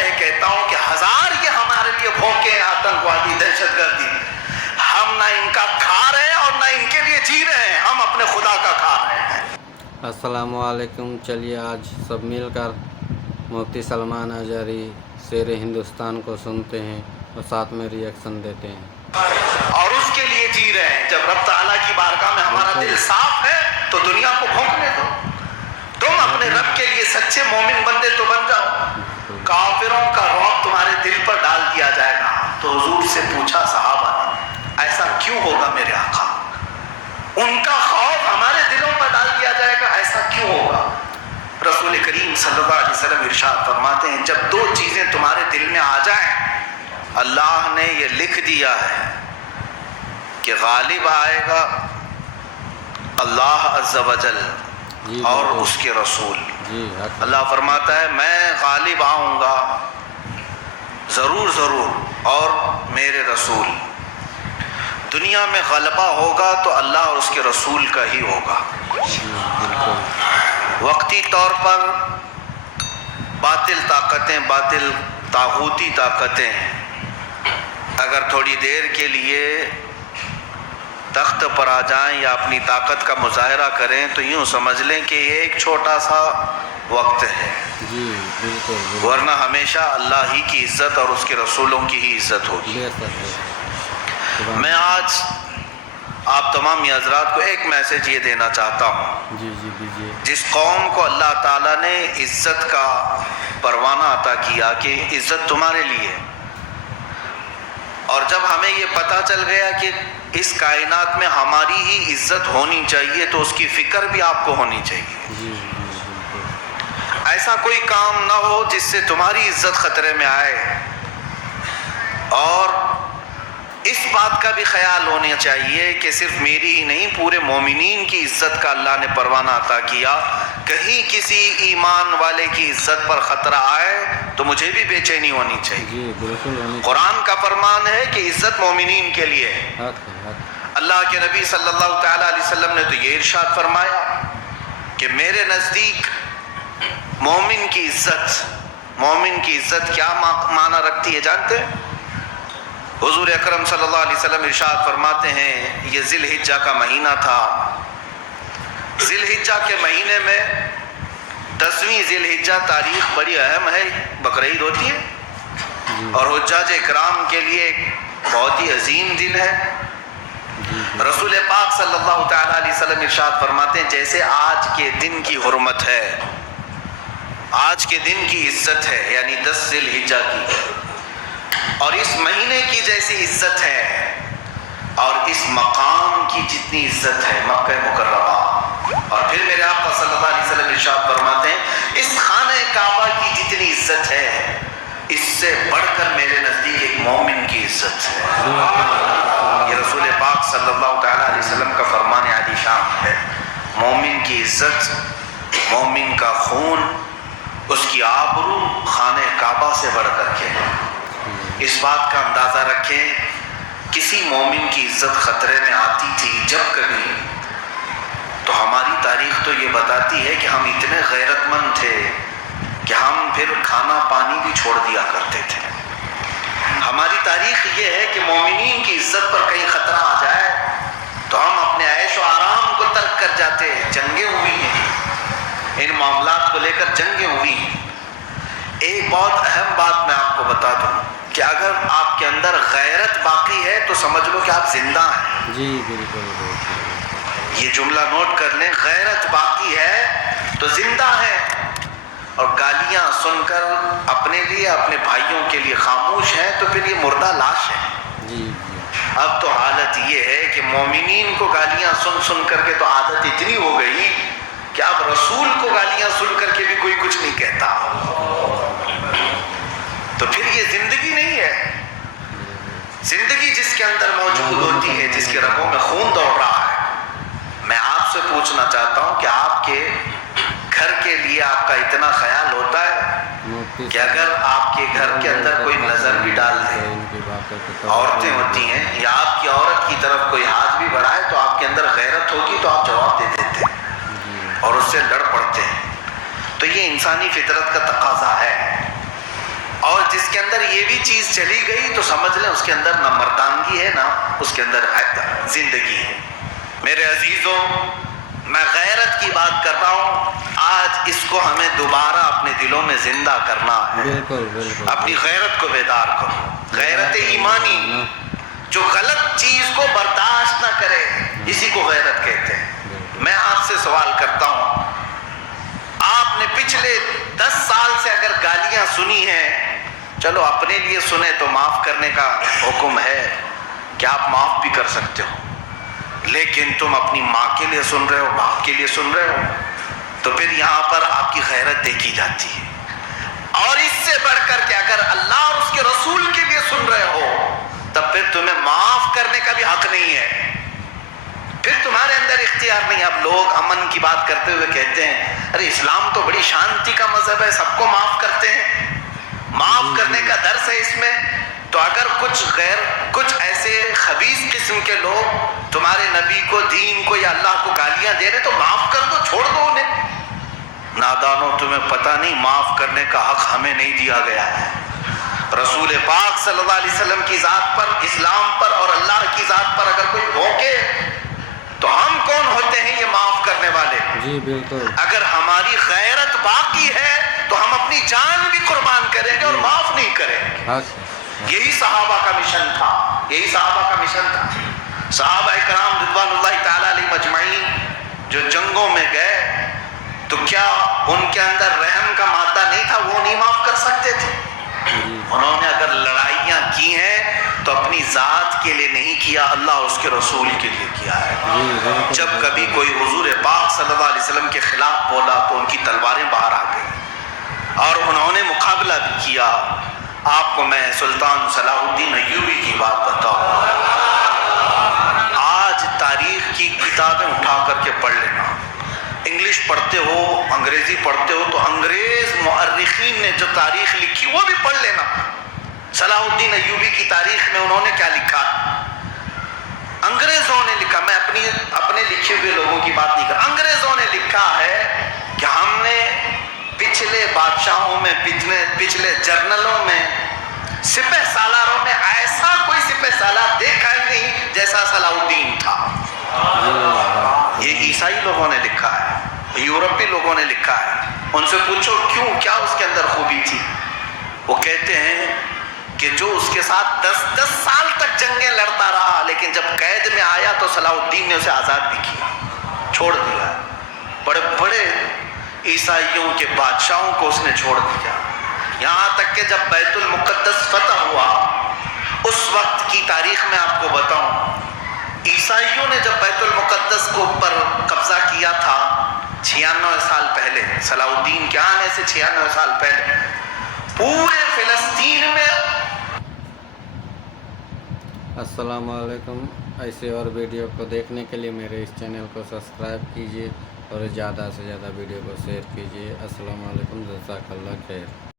یہ کہتا ہوں کہ 1000 یہ ہمارے لیے بھوکے ہیں آتنکوادی دہشت گردی، ہم نہ ان کا کھا رہے ہیں اور نہ ان کے لیے جی رہے ہیں، ہم اپنے خدا کا کھا رہے ہیں۔ السلام علیکم۔ چلیے آج سب مل کر مفتی سلمان اظہری شیر ہندوستان کو سنتے ہیں اور ساتھ میں ری ایکشن دیتے ہیں۔ اور اس کے لیے جی رہے ہیں۔ جب رب تعالیٰ کی بارگاہ میں ہمارا دل صاف ہے تو دنیا کو بھونکنے دو، تم اپنے رب کے لیے سچے مومن بندے تو بن جاؤ، کافروں کا رعب تمہارے دل پر ڈال دیا جائے گا۔ تو حضور سے پوچھا صحابہ نے، ایسا کیوں ہوگا میرے آقا؟ ان کا خوف ہمارے دلوں پر ڈال دیا جائے گا، ایسا کیوں ہوگا؟ رسول کریم صلی اللہ علیہ وسلم ارشاد فرماتے ہیں، جب 2 چیزیں تمہارے دل میں آ جائیں، اللہ نے یہ لکھ دیا ہے کہ غالب آئے گا اللہ عز و جل اور اس کے رسول۔ اللہ فرماتا ہے میں غالب آؤں گا ضرور ضرور اور میرے رسول۔ دنیا میں غلبہ ہوگا تو اللہ اور اس کے رسول کا ہی ہوگا۔ وقتی طور پر باطل طاقتیں، باطل طاغوتی طاقتیں اگر تھوڑی دیر کے لیے تخت پر آ جائیں یا اپنی طاقت کا مظاہرہ کریں تو یوں سمجھ لیں کہ یہ ایک چھوٹا سا وقت ہے، ورنہ ہمیشہ اللہ ہی کی عزت اور اس کے رسولوں کی ہی عزت ہوگی۔ میں آج آپ تمام حضرات کو ایک میسج یہ دینا چاہتا ہوں، جس قوم کو اللہ تعالیٰ نے عزت کا پروانہ عطا کیا کہ عزت تمہارے لیے، اور جب ہمیں یہ پتہ چل گیا کہ اس کائنات میں ہماری ہی عزت ہونی چاہیے تو اس کی فکر بھی آپ کو ہونی چاہیے۔ ایسا کوئی کام نہ ہو جس سے تمہاری عزت خطرے میں آئے، اور اس بات کا بھی خیال ہونا چاہیے کہ صرف میری ہی نہیں پورے مومنین کی عزت کا اللہ نے پروانہ عطا کیا، کہیں کسی ایمان والے کی عزت پر خطرہ آئے تو مجھے بھی بے چینی ہونی چاہیے۔ قرآن کا فرمان ہے کہ عزت مومنین کے لیے ہے۔ اللہ کے نبی صلی اللہ تعالیٰ علیہ وسلم نے تو یہ ارشاد فرمایا کہ میرے نزدیک مومن کی عزت کیا معنی رکھتی ہے جانتے ہیں؟ حضور اکرم صلی اللہ علیہ وسلم ارشاد فرماتے ہیں، یہ ذی الحجہ کا مہینہ تھا، ذی الحجہ کے مہینے میں 10ویں ذی الحجہ تاریخ بڑی اہم ہے، بقرعید ہوتی ہے اور حجاج اکرام کے لیے ایک بہت ہی عظیم دن ہے۔ رسول پاک صلی اللہ تعالیٰ علیہ وسلم ارشاد فرماتے ہیں، جیسے آج کے دن کی حرمت ہے، آج کے دن کی عزت ہے، یعنی 10 ذی الحجہ کی، اور اس مہینے کی جیسی عزت ہے اور اس مقام کی جتنی عزت ہے مکہ مکرمہ، اور پھر میرے آقا صلی اللہ علیہ وسلم ارشاد فرماتے ہیں اس خانہ کعبہ کی جتنی عزت ہے اس سے بڑھ کر میرے نزدیک ایک مومن کی عزت ہے۔ یہ رسول پاک صلی اللہ تعالیٰ علیہ وسلم کا فرمان عالی شان ہے۔ مومن کی عزت، مومن کا خون، اس کی آبرو خانہ کعبہ سے بڑھ کر کے۔ اس بات کا اندازہ رکھیں، کسی مومن کی عزت خطرے میں آتی تھی جب کبھی تو ہماری تاریخ تو یہ بتاتی ہے کہ ہم اتنے غیرت مند تھے کہ ہم پھر کھانا پانی بھی چھوڑ دیا کرتے تھے۔ ہماری تاریخ یہ ہے کہ مومنین کی عزت پر کہیں خطرہ آ جائے تو ہم اپنے عیش و آرام کو ترک کر جاتے ہیں۔ جنگیں ہوئی ہیں، ان معاملات کو لے کر جنگیں ہوئی ہیں۔ ایک بہت اہم بات میں آپ کو بتا دوں کہ اگر آپ کے اندر غیرت باقی ہے تو سمجھ لو کہ آپ زندہ ہیں۔ جی بالکل، یہ جملہ نوٹ کر لیں، غیرت باقی ہے تو زندہ ہے، اور گالیاں سن کر اپنے لیے اپنے بھائیوں کے لیے خاموش ہیں تو پھر یہ مردہ لاش ہے۔ اب تو حالت یہ ہے کہ مومنین کو گالیاں سن سن کر کے تو عادت اتنی ہو گئی کہ اب رسول کو گالیاں سن کر کے بھی کوئی کچھ نہیں کہتا، تو پھر یہ زندگی نہیں ہے۔ زندگی جس کے اندر موجود ہوتی ہے، جس کے رگوں میں خون دوڑ رہا ہے۔ میں آپ سے پوچھنا چاہتا ہوں کہ آپ کے گھر کے لیے آپ کا اتنا خیال ہوتا ہے کہ اگر آپ کے گھر کے اندر کوئی نظر بھی ڈال دے، عورتیں ہوتی ہیں، یا آپ کی عورت کی طرف کوئی ہاتھ بھی بڑھائے تو آپ کے اندر غیرت ہوگی تو آپ جواب دے دیتے ہیں اور اس سے لڑ پڑتے ہیں۔ تو یہ انسانی فطرت کا تقاضا ہے، اور یہ بھی چیز چلی گئی تو سمجھ لیں اس کے اندر نہ مردانگی ہے نہ اس کے اندر زندگی ہے۔ میرے عزیزوں، میں غیرت کی بات کر رہا ہوں، آج اس کو ہمیں دوبارہ اپنے دلوں میں زندہ کرنا ہے۔ بالکل بالکل، اپنی غیرت کو بیدار کرو، غیرت ایمانی، جو غلط چیز کو برداشت نہ کرے، اسی کو غیرت کہتے ہیں۔ میں آپ سے سوال کرتا ہوں، آپ نے پچھلے 10 سال سے اگر گالیاں سنی ہیں، چلو اپنے لیے سنے تو معاف کرنے کا حکم ہے کہ آپ معاف بھی کر سکتے ہو، لیکن تم اپنی ماں کے لیے سن رہے ہو، باپ کے لیے سن رہے ہو، تو پھر یہاں پر آپ کی غیرت دیکھی جاتی ہے۔ اور اس سے بڑھ کر کے اگر اللہ اور اس کے رسول کے لیے سن رہے ہو، تب پھر تمہیں معاف کرنے کا بھی حق نہیں ہے، پھر تمہارے اندر اختیار نہیں۔ اب لوگ امن کی بات کرتے ہوئے کہتے ہیں ارے اسلام تو بڑی شانتی کا مذہب ہے، سب کو معاف کرتے ہیں، معاف کرنے کا درس ہے اس میں۔ تو اگر کچھ ایسے خبیث قسم کے لوگ تمہارے نبی کو، دین کو یا اللہ کو گالیاں دے رہے تو معاف کر دو، چھوڑ دو انہیں۔ نادانوں، تمہیں پتہ نہیں معاف کرنے کا حق ہمیں نہیں دیا گیا ہے۔ رسول پاک صلی اللہ علیہ وسلم کی ذات پر، اسلام پر اور اللہ کی ذات پر اگر کوئی بھونکے تو ہم کون ہوتے ہیں یہ معاف کرنے والے؟ جی بالکل۔ اگر ہماری غیرت باقی ہے تو ہم اپنی جان بھی قربان کریں گے اور معاف نہیں کریں گے۔ یہی صحابہ کا مشن تھا، یہی صحابہ کا مشن تھا۔ صحابہ کرام رضوان اللہ تعالی علیہ مجمعین جو جنگوں میں گئے تو کیا ان کے اندر رحم کا مادہ نہیں تھا؟ وہ نہیں معاف کر سکتے تھے؟ انہوں نے اگر لڑائیاں کی ہیں تو اپنی ذات کے لیے نہیں کیا، اللہ اور اس کے رسول کے لیے کیا ہے۔ جب کبھی کوئی حضور پاک صلی اللہ علیہ وسلم کے خلاف بولا تو ان کی تلواریں باہر آ گئی اور انہوں نے مقابلہ بھی کیا۔ آپ کو میں سلطان صلاح الدین ایوبی کی بات بتاؤں، آج تاریخ کی کتابیں اٹھا کر کے پڑھ لینا، انگلش پڑھتے ہو، انگریزی پڑھتے ہو تو انگریز مؤرخین نے جو تاریخ لکھی وہ بھی پڑھ لینا۔ صلاح الدین ایوبی کی تاریخ میں انہوں نے کیا لکھا؟ انگریزوں نے لکھا، میں اپنے لکھے ہوئے لوگوں کی بات نہیں کر رہا، انگریزوں نے لکھا ہے کہ ہم نے پچھلے بادشاہوں میں، پچھلے جرنلوں میں، سپہ سالاروں میں ایسا کوئی سپہ سالار دیکھا ہی نہیں جیسا صلاح الدین تھا۔ یہ عیسائی لوگوں نے لکھا ہے، یورپی لوگوں نے لکھا ہے۔ ان سے پوچھو کیوں، کیا اس کے اندر خوبی تھی؟ وہ کہتے ہیں کہ جو اس کے ساتھ 10 سال تک جنگیں لڑتا رہا، لیکن جب قید میں آیا تو صلاح الدین نے اسے آزاد بھی کیا، چھوڑ دیا۔ بڑے بڑے عیسائیوں کے بادشاہوں کو اس نے چھوڑ دیا، یہاں تک کہ جب بیت المقدس فتح ہوا، اس وقت کی تاریخ میں آپ کو بتاؤں، عیسائیوں نے جب بیت المقدس کو پر قبضہ کیا تھا 96 سال پہلے، صلاح الدین کے آنے سے 96 سال پہلے، پورے فلسطین میں۔ السلام علیکم، ایسے اور ویڈیو کو دیکھنے کے لیے میرے اس چینل کو سبسکرائب کیجیے اور زیادہ سے زیادہ ویڈیو کو شیئر کیجیے۔ السلام علیکم، جزاک اللہ خیر۔